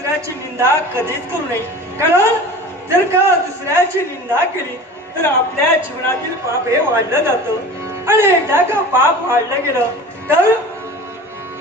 दुसऱ्याची निंदा कधीच करू नये. कारण जर का दुसऱ्याची निंदा केली तर आपल्या जीवनातील पाप हे वाढलं जातं. आणि एकदा का पाप वाढलं गेलं तर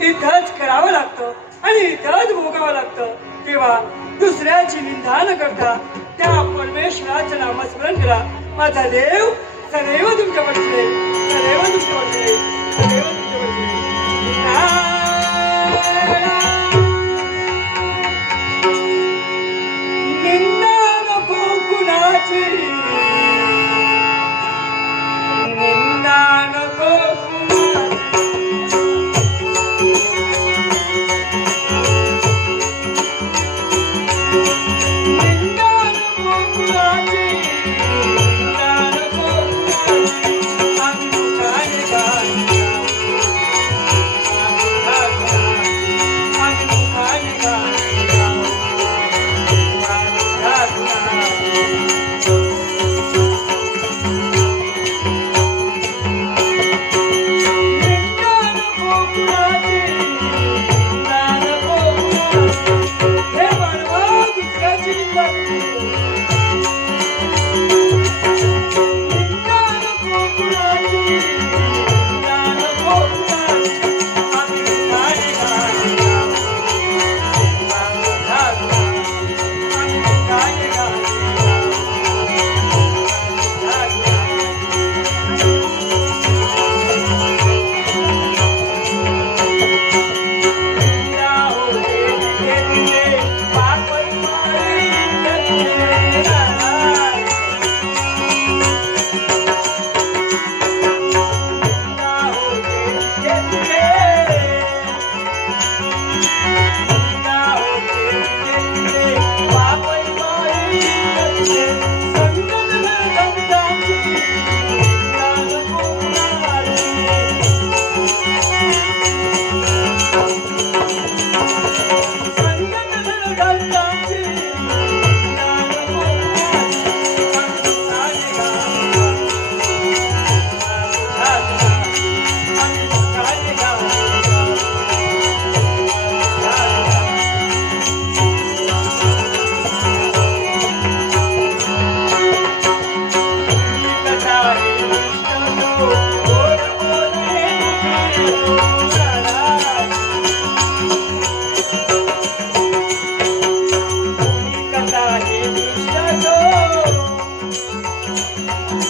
इथंच करावं लागतं आणि इथंच भोगावं लागतं. तेव्हा दुसऱ्याची निंदा न करता त्या परमेश्वराचं नामस्मरण करा. माझा देव सदैव तुमच्या पडले सदैव